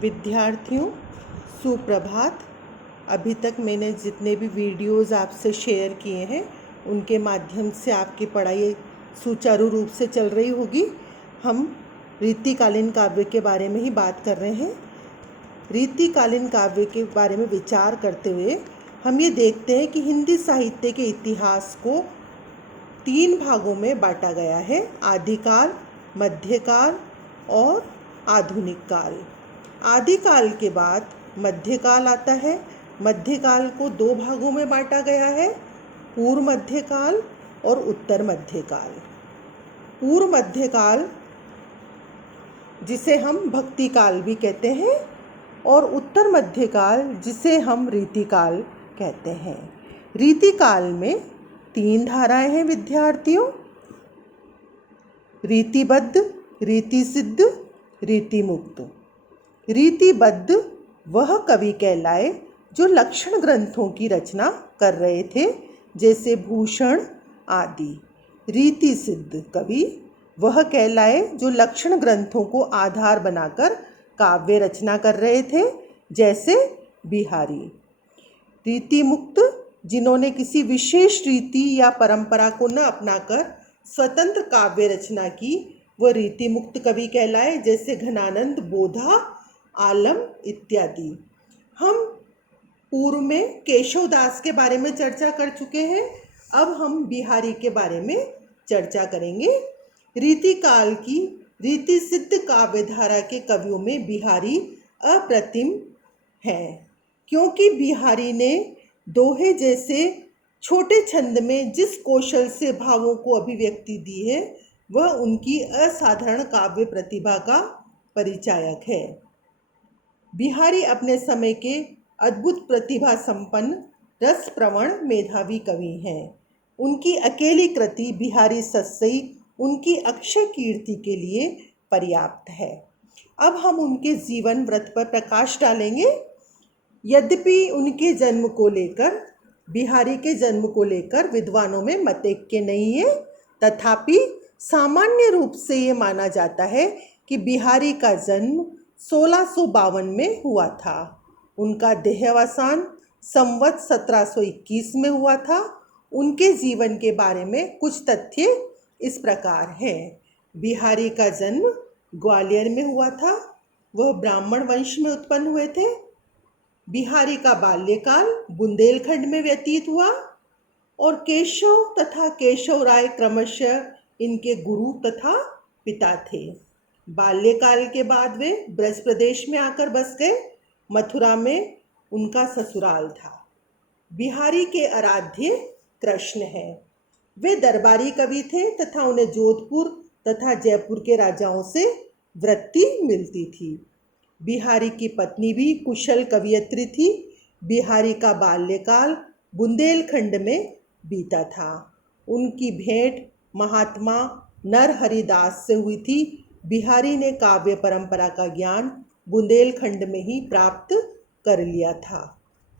विद्यार्थियों, सुप्रभात। अभी तक मैंने जितने भी वीडियोस आपसे शेयर किए हैं उनके माध्यम से आपकी पढ़ाई सुचारू रूप से चल रही होगी। हम रीतिकालीन काव्य के बारे में ही बात कर रहे हैं। रीतिकालीन काव्य के बारे में विचार करते हुए हम ये देखते हैं कि हिंदी साहित्य के इतिहास को 3 भागों में बांटा गया है: आदिकाल, मध्यकाल और आधुनिक काल। आदिकाल के बाद मध्यकाल आता है। मध्यकाल को 2 भागों में बांटा गया है: पूर्व मध्यकाल और उत्तर मध्यकाल। पूर्व मध्यकाल जिसे हम भक्ति काल भी कहते हैं और उत्तर मध्यकाल जिसे हम रीतिकाल कहते हैं। रीतिकाल में 3 धाराएं हैं विद्यार्थियों: रीतिबद्ध, रीतिसिद्ध, रीतिमुक्त। रीतिबद्ध वह कवि कहलाए जो लक्षण ग्रंथों की रचना कर रहे थे, जैसे भूषण आदि। रीतिसिद्ध कवि वह कहलाए जो लक्षण ग्रंथों को आधार बनाकर काव्य रचना कर रहे थे, जैसे बिहारी। रीतिमुक्त जिन्होंने किसी विशेष रीति या परंपरा को न अपनाकर स्वतंत्र काव्य रचना की, वह रीतिमुक्त कवि कहलाए, जैसे घनानंद, बोधा, आलम इत्यादि। हम पूर्व में केशव दास के बारे में चर्चा कर चुके हैं। अब हम बिहारी के बारे में चर्चा करेंगे। रीतिकाल की रीतिसिद्ध काव्य धारा के कवियों में बिहारी अप्रतिम हैं, क्योंकि बिहारी ने दोहे जैसे छोटे छंद में जिस कौशल से भावों को अभिव्यक्ति दी है, वह उनकी असाधारण काव्य प्रतिभा का परिचायक है। बिहारी अपने समय के अद्भुत प्रतिभा संपन्न रसप्रवण मेधावी कवि हैं। उनकी अकेली कृति बिहारी सत्सई उनकी अक्षय कीर्ति के लिए पर्याप्त है। अब हम उनके जीवन व्रत पर प्रकाश डालेंगे। यद्यपि उनके जन्म को लेकर, बिहारी के जन्म को लेकर विद्वानों में मतैक्य नहीं है, तथापि सामान्य रूप से ये माना जाता है कि बिहारी का जन्म 1652 में हुआ था। उनका देहावसान संवत 1721 में हुआ था। उनके जीवन के बारे में कुछ तथ्य इस प्रकार हैं। बिहारी का जन्म ग्वालियर में हुआ था। वह ब्राह्मण वंश में उत्पन्न हुए थे। बिहारी का बाल्यकाल बुंदेलखंड में व्यतीत हुआ और केशव तथा केशव राय क्रमशः इनके गुरु तथा पिता थे। बाल्यकाल के बाद वे ब्रज प्रदेश में आकर बस गए। मथुरा में उनका ससुराल था। बिहारी के आराध्य कृष्ण हैं। वे दरबारी कवि थे तथा उन्हें जोधपुर तथा जयपुर के राजाओं से वृत्ति मिलती थी। बिहारी की पत्नी भी कुशल कवियत्री थी। बिहारी का बाल्यकाल बुंदेलखंड में बीता था। उनकी भेंट महात्मा नरहरिदास से हुई थी। बिहारी ने काव्य परंपरा का ज्ञान बुंदेलखंड में ही प्राप्त कर लिया था।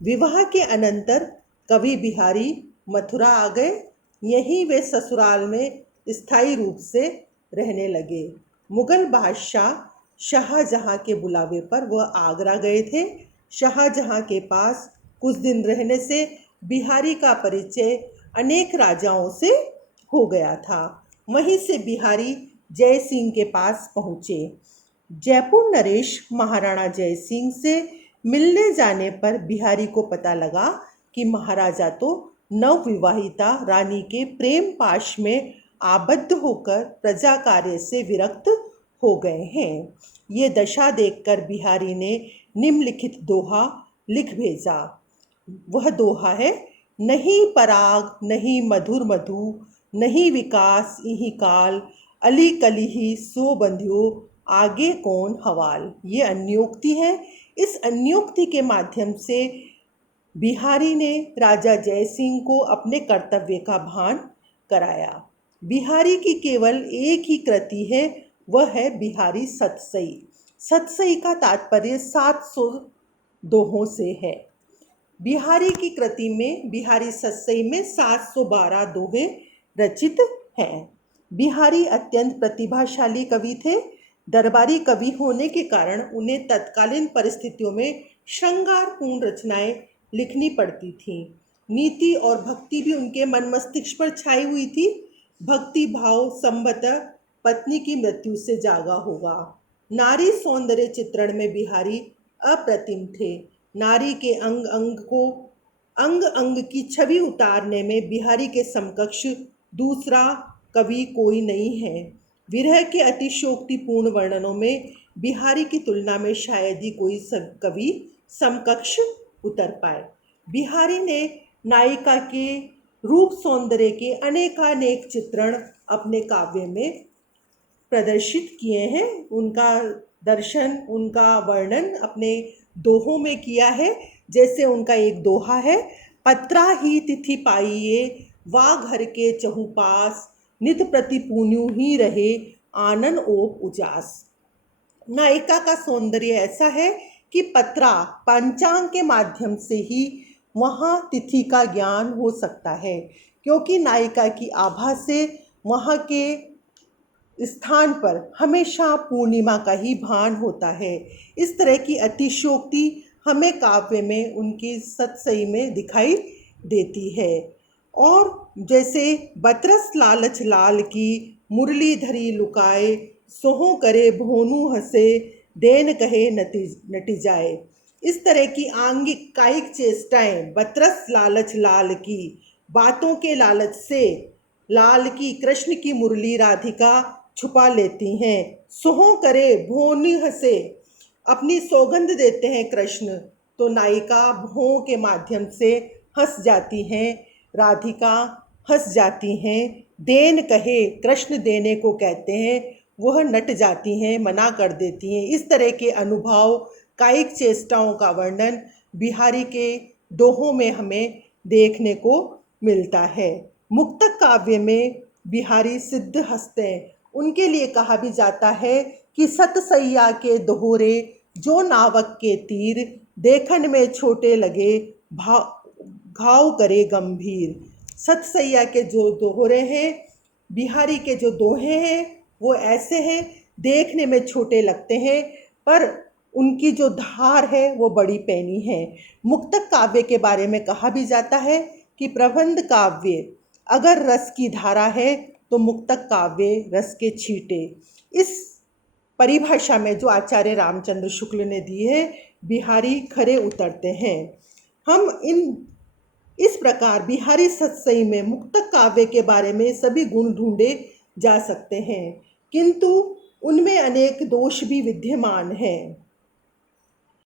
विवाह के अनंतर कवि बिहारी मथुरा आ गए। यहीं वे ससुराल में स्थायी रूप से रहने लगे। मुगल बादशाह शाहजहां के बुलावे पर वह आगरा गए थे। शाहजहां के पास कुछ दिन रहने से बिहारी का परिचय अनेक राजाओं से हो गया था। वहीं से बिहारी जय सिंह के पास पहुँचे। जयपुर नरेश महाराणा जय सिंह से मिलने जाने पर बिहारी को पता लगा कि महाराजा तो नवविवाहिता रानी के प्रेम पाश में आबद्ध होकर प्रजा कार्य से विरक्त हो गए हैं। ये दशा देखकर बिहारी ने निम्नलिखित दोहा लिख भेजा। वह दोहा है: नहीं पराग नहीं मधुर मधु, नहीं विकास इहि काल, अली कलिहि सो बंध्यो, आगे कौन हवाल। ये अन्योक्ति है। इस अन्योक्ति के माध्यम से बिहारी ने राजा जय सिंह को अपने कर्तव्य का भान कराया। बिहारी की केवल एक ही कृति है, वह है बिहारी सतसई। सतसई का तात्पर्य 700 दोहों से है। बिहारी की कृति में, बिहारी सतसई में 712 दोहे रचित हैं। बिहारी अत्यंत प्रतिभाशाली कवि थे। दरबारी कवि होने के कारण उन्हें तत्कालीन परिस्थितियों में श्रृंगारपूर्ण रचनाएं लिखनी पड़ती थीं। नीति और भक्ति भी उनके मन मस्तिष्क पर छाई हुई थी। भक्ति भाव संभवतः पत्नी की मृत्यु से जागा होगा। नारी सौंदर्य चित्रण में बिहारी अप्रतिम थे। नारी के अंग अंग की छवि उतारने में बिहारी के समकक्ष दूसरा कवि कोई नहीं है। विरह के अतिशयोक्तिपूर्ण वर्णनों में बिहारी की तुलना में शायद ही कोई कवि समकक्ष उतर पाए। बिहारी ने नायिका के रूप सौंदर्य के अनेकानेक चित्रण अपने काव्य में प्रदर्शित किए हैं। उनका दर्शन, उनका वर्णन अपने दोहों में किया है। जैसे उनका एक दोहा है, पत्रा ही तिथि पाइये वा घर के चहुपास, नित प्रति पुण्यु ही रहे आनन ओप उजास। नायिका का सौंदर्य ऐसा है कि पत्रा पंचांग के माध्यम से ही वहाँ तिथि का ज्ञान हो सकता है, क्योंकि नायिका की आभा से वहाँ के स्थान पर हमेशा पूर्णिमा का ही भान होता है। इस तरह की अतिशयोक्ति हमें काव्य में उनकी सतसई में दिखाई देती है। और जैसे बतरस लालच लाल की मुरली धरी लुकाए, सोहो करे भोनू हंसे देन कहे नटी जाए। इस तरह की आंगिक कायिक चेष्टाएं बतरस लालच लाल की, बातों के लालच से लाल की कृष्ण की मुरली राधिका छुपा लेती हैं। सोहो करे भोन हंसे, अपनी सौगंध देते हैं कृष्ण, तो नायिका भों के माध्यम से हंस जाती हैं, राधिका हंस जाती हैं। देन कहे, कृष्ण देने को कहते हैं, वह नट जाती हैं, मना कर देती हैं। इस तरह के अनुभव, कायिक चेष्टाओं का वर्णन बिहारी के दोहों में हमें देखने को मिलता है। मुक्तक काव्य में बिहारी सिद्ध हस्ते, उनके लिए कहा भी जाता है कि सतसैया के दोहरे जो नावक के तीर, देखन में छोटे लगे घाव करे गंभीर। सतसैया के जो दोहरे हैं, बिहारी के जो दोहे हैं, वो ऐसे हैं, देखने में छोटे लगते हैं पर उनकी जो धार है वो बड़ी पैनी है। मुक्तक काव्य के बारे में कहा भी जाता है कि प्रबंध काव्य अगर रस की धारा है तो मुक्तक काव्य रस के छींटे। इस परिभाषा में जो आचार्य रामचंद्र शुक्ल ने दी है, बिहारी खरे उतरते हैं। हम इस प्रकार बिहारी सतसई में मुक्तक काव्य के बारे में सभी गुण ढूंढे जा सकते हैं, किंतु उनमें अनेक दोष भी विद्यमान हैं।